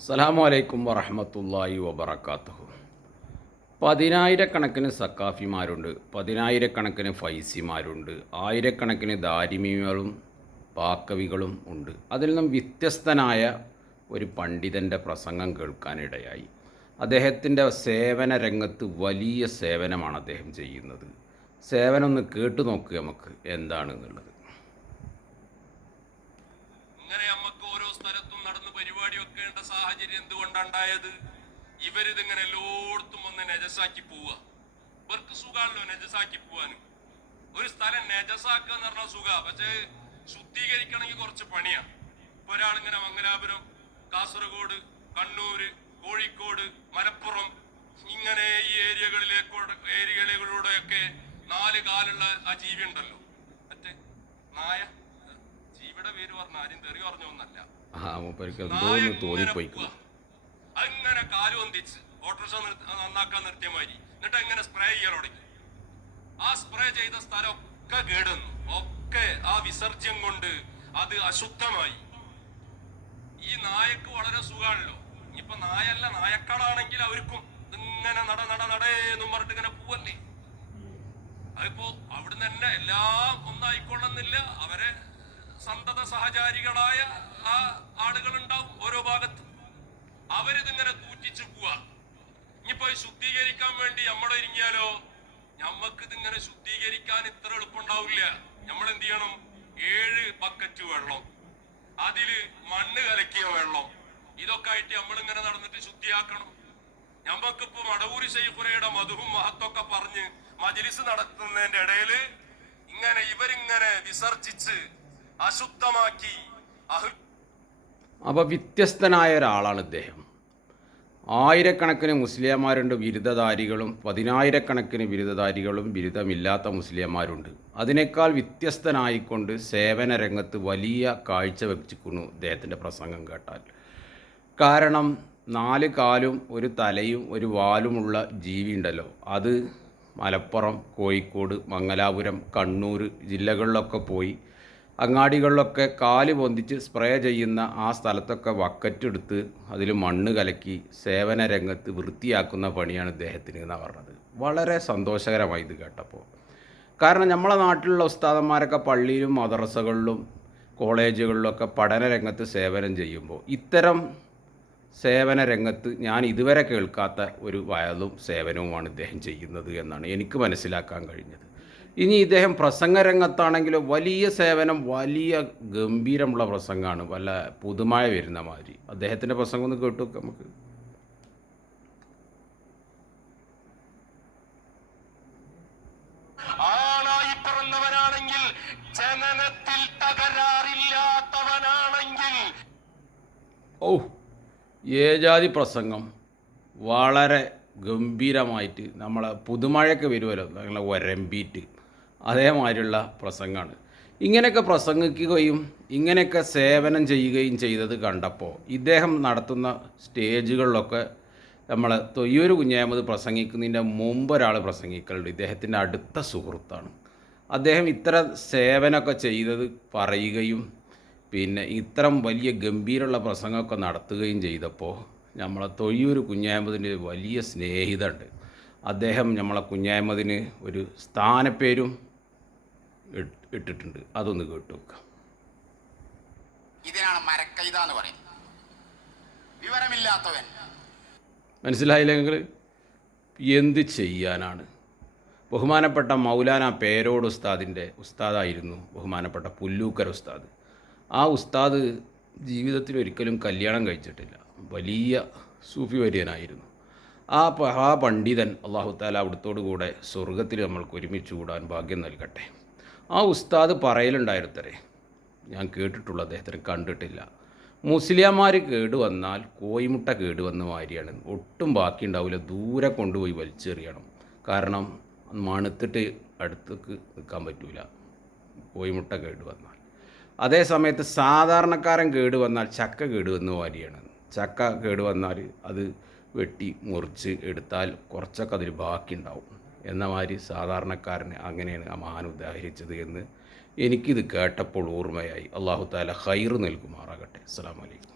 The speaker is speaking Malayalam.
അസ്സലാമു അലൈക്കും വറഹ്മത്തുള്ളാഹി വബറകാതുഹു. പതിനായിരക്കണക്കിന് സക്കാഫിമാരുണ്ട്, പതിനായിരക്കണക്കിന് ഫൈസിമാരുണ്ട്, ആയിരക്കണക്കിന് ദാരിമികളും പാക്കവികളും ഉണ്ട്. അതിൽ നിന്നും വ്യത്യസ്തനായ ഒരു പണ്ഡിതൻ്റെ പ്രസംഗം കേൾക്കാനിടയായി. അദ്ദേഹത്തിൻ്റെ സേവന രംഗത്ത് വലിയ സേവനമാണ് അദ്ദേഹം ചെയ്യുന്നത്. സേവനം ഒന്ന് കേട്ടു നോക്കുക നമുക്ക് എന്താണെന്നുള്ളത്. ഇങ്ങനെ നമുക്ക് ഓരോ സ്ഥലത്തും നടന്ന് പരിപാടി വെക്കേണ്ട സാഹചര്യം എന്തുകൊണ്ടുണ്ടായത്? ഇവരിതിങ്ങനെ എല്ലായിടത്തും വന്ന് നജസാക്കി പോവുക. ഇവർക്ക് സുഖാണല്ലോ നജസാക്കി പോവാനും. ഒരു സ്ഥലം നജസാക്കുക എന്ന് പറഞ്ഞാൽ സുഖ, പക്ഷേ ശുദ്ധീകരിക്കണമെങ്കിൽ കുറച്ച് പണിയാ. ഇപ്പൊ ഒരാളിങ്ങനെ മംഗലാപുരം, കാസർഗോഡ്, കണ്ണൂര്, കോഴിക്കോട്, മലപ്പുറം ഇങ്ങനെ ഈ ഏരിയകളിലൂടെയൊക്കെ 4 കാലുള്ള ആ ജീവി ഉണ്ടല്ലോ, മറ്റേ നായ, ജീവിയുടെ പേര് പറഞ്ഞ ആരും തെറി പറഞ്ഞൊന്നല്ല, അങ്ങനെ കാലുവന്തിച്ച് ഓട്ടോറിക്ഷ നന്നാക്കാൻ നിർത്തിയ മാതിരി എന്നിട്ട് എങ്ങനെ സ്പ്രേ ചെയ്യാൻ തുടങ്ങി. ആ സ്പ്രേ ചെയ്ത സ്ഥലം ഒക്കെ കേടുന്നു, ഒക്കെ ആ വിസർജ്യം കൊണ്ട് അത് അശുദ്ധമായി. ഈ നായക്ക് വളരെ സുഖാണല്ലോ. ഇനിയിപ്പൊ നായല്ല, നായക്കളാണെങ്കിൽ അവർക്കും ഇങ്ങനെ നടേന്നും പറഞ്ഞിട്ട് ഇങ്ങനെ പോവല്ലേ. അതിപ്പോ അവിടുന്ന് തന്നെ എല്ലാം ഒന്നായിക്കൊള്ളുന്നില്ല. അവരെ സന്തത സഹചാരികളായ ആ ആളുകൾ ഉണ്ടാവും ഓരോ ഭാഗത്തും. അവരിതിങ്ങനെ തൂറ്റിച്ചു പോവാ. ഇനിയിപ്പോ ശുദ്ധീകരിക്കാൻ വേണ്ടി നമ്മളൊരുങ്ങിയാലോ, ഞമ്മക്കിതിങ്ങനെ ശുദ്ധീകരിക്കാൻ ഇത്ര എളുപ്പമുണ്ടാവില്ല. നമ്മൾ എന്ത് ചെയ്യണം? 7 ബക്കറ്റ് വെള്ളം, അതില് മണ്ണ് കലക്കിയ വെള്ളം, ഇതൊക്കെ ആയിട്ട് നമ്മളിങ്ങനെ നടന്നിട്ട് ശുദ്ധിയാക്കണം. ഞമ്മക്കിപ്പോ മടവൂരി ശൈഖുനയുടെ മധുവും മഹത്വമൊക്കെ പറഞ്ഞ് മജ്‌ലിസ് നടത്തുന്നതിന്റെ ഇടയില് ഇവരിങ്ങനെ വിസർജിച്ച് അശുദ്ധമാക്കി. അപ്പോൾ വ്യത്യസ്തനായ ഒരാളാണ് ഇദ്ദേഹം. ആയിരക്കണക്കിന് മുസ്ലിംമാരുണ്ട് ബിരുദധാരികളും, 10,000-കണക്കിന് ബിരുദധാരികളും, ബിരുദമില്ലാത്ത മുസ്ലിംമാരുണ്ട്. അതിനേക്കാൾ വ്യത്യസ്തനായിക്കൊണ്ട് സേവന രംഗത്ത് വലിയ കാഴ്ച വെച്ചിരിക്കുന്നു ഇദ്ദേഹത്തിൻ്റെ പ്രസംഗം കേട്ടാൽ. കാരണം 4 കാലും ഒരു തലയും ഒരു വാലുമുള്ള ജീവി ഉണ്ടല്ലോ, അത് മലപ്പുറം, കോഴിക്കോട്, മംഗലാപുരം, കണ്ണൂർ ജില്ലകളിലൊക്കെ പോയി അങ്ങാടികളിലൊക്കെ കാല് പൊന്തിച്ച് സ്പ്രേ ചെയ്യുന്ന ആ സ്ഥലത്തൊക്കെ ബക്കറ്റെടുത്ത് അതിൽ മണ്ണ് കലക്കി സേവന രംഗത്ത് വൃത്തിയാക്കുന്ന പണിയാണ് ഇദ്ദേഹത്തിന് എന്നാണ് പറഞ്ഞത്. വളരെ സന്തോഷകരമായി ഇത് കേട്ടപ്പോൾ. കാരണം നമ്മളെ നാട്ടിലുള്ള ഉസ്താദന്മാരൊക്കെ പള്ളിയിലും മദ്രസകളിലും കോളേജുകളിലൊക്കെ പഠന രംഗത്ത് സേവനം ചെയ്യുമ്പോൾ ഇത്തരം സേവന രംഗത്ത് ഞാൻ ഇതുവരെ കേൾക്കാത്ത ഒരു വയലും സേവനവുമാണ് ഇദ്ദേഹം ചെയ്യുന്നത് എന്നാണ് എനിക്ക് മനസ്സിലാക്കാൻ കഴിഞ്ഞത്. ഇനി ഇദ്ദേഹം പ്രസംഗ രംഗത്താണെങ്കിലോ വലിയ സേവനം, വലിയ ഗംഭീരമുള്ള പ്രസംഗമാണ്, വല്ല പുതുമഴ വരുന്ന മാതിരി. അദ്ദേഹത്തിൻ്റെ പ്രസംഗം ഒന്ന് കേട്ടു നമുക്ക്. ആണായി പിറന്നവനാണെങ്കിൽ, ജനനത്തിൽ തകരാറില്ലാത്തവനാണെങ്കിൽ, ഏജാതി പ്രസംഗം വളരെ ഗംഭീരമായിട്ട് നമ്മളെ പുതുമഴയൊക്കെ വരുമല്ലോ, നമ്മളെ ഒരമ്പീറ്റ് അതേമാതിരിയുള്ള പ്രസംഗമാണ്. ഇങ്ങനെയൊക്കെ പ്രസംഗിക്കുകയും ഇങ്ങനെയൊക്കെ സേവനം ചെയ്യുകയും ചെയ്തത് കണ്ടപ്പോൾ ഇദ്ദേഹം നടത്തുന്ന സ്റ്റേജുകളിലൊക്കെ നമ്മളെ തൊയ്യൂർ കുഞ്ഞഹമ്മദ് പ്രസംഗിക്കുന്നതിൻ്റെ മുമ്പ് ഒരാൾ പ്രസംഗിക്കലുണ്ട്, ഇദ്ദേഹത്തിൻ്റെ അടുത്ത സുഹൃത്താണ്. അദ്ദേഹം ഇത്തരം സേവനമൊക്കെ ചെയ്തത് പറയുകയും പിന്നെ ഇത്തരം വലിയ ഗംഭീരമുള്ള പ്രസംഗമൊക്കെ നടത്തുകയും ചെയ്തപ്പോൾ നമ്മളെ തൊയ്യൂർ കുഞ്ഞഹമ്മദിൻ്റെ വലിയ സ്നേഹിതണ്ട്. അദ്ദേഹം നമ്മളെ കുഞ്ഞഹമ്മദിന് ഒരു സ്ഥാനപ്പേരും ഇട്ടിട്ടുണ്ട്. അതൊന്ന് കേട്ടു നോക്കാം. ഇതിനാണ് മരക്കൈത എന്ന് പറയുന്നത്. വിവരമില്ലാത്തവൻ. മനസ്സിലായില്ലെങ്കിൽ എന്ത് ചെയ്യാനാണ്? ബഹുമാനപ്പെട്ട മൗലാന പേരോട് ഉസ്താദിൻ്റെ ഉസ്താദായിരുന്നു ബഹുമാനപ്പെട്ട പുല്ലൂക്കര ഉസ്താദ്. ആ ഉസ്താദ് ജീവിതത്തിൽ ഒരിക്കലും കല്യാണം കഴിച്ചിട്ടില്ല, വലിയ സൂഫി വര്യനായിരുന്നു. ആ പണ്ഡിതൻ അല്ലാഹു തആല അവിടുത്തോടു കൂടെ സ്വർഗത്തിൽ നമ്മൾക്ക് ഒരുമിച്ച് കൂടാൻ ഭാഗ്യം നൽകട്ടെ. ആ ഉസ്താദ് പറയലുണ്ടായിരുത്തരെ, ഞാൻ കേട്ടിട്ടുള്ള, അദ്ദേഹത്തിന് കണ്ടിട്ടില്ല, മുസ്ലിംമാർ കേടുവന്നാൽ കോയിമുട്ട കേടുവന്ന മാതിരിയാണ്, ഒട്ടും ബാക്കി ഉണ്ടാവില്ല, ദൂരെ കൊണ്ടുപോയി വലിച്ചെറിയണം. കാരണം മണുത്തിട്ട് അടുത്തേക്ക് നിൽക്കാൻ പറ്റൂല കോയിമുട്ട കേടുവന്നാൽ. അതേ സമയത്ത് സാധാരണക്കാരൻ കേടുവന്നാൽ ചക്ക കേടുവന്ന മാതിരിയാണ്. ചക്ക കേടുവന്നാൽ അത് വെട്ടി മുറിച്ച് എടുത്താൽ കുറച്ചൊക്കെ അതിൽ ബാക്കി ഉണ്ടാവും എന്ന മാതിരി സാധാരണക്കാരനെ അങ്ങനെയാണ് ആ മഹാൻ ഉദാഹരിച്ചത് എന്ന് എനിക്കിത് കേട്ടപ്പോൾ ഓർമ്മയായി. അല്ലാഹു തആല ഖൈർ നൽകുമാറാകട്ടെ. അസ്സലാമു അലൈക്കും.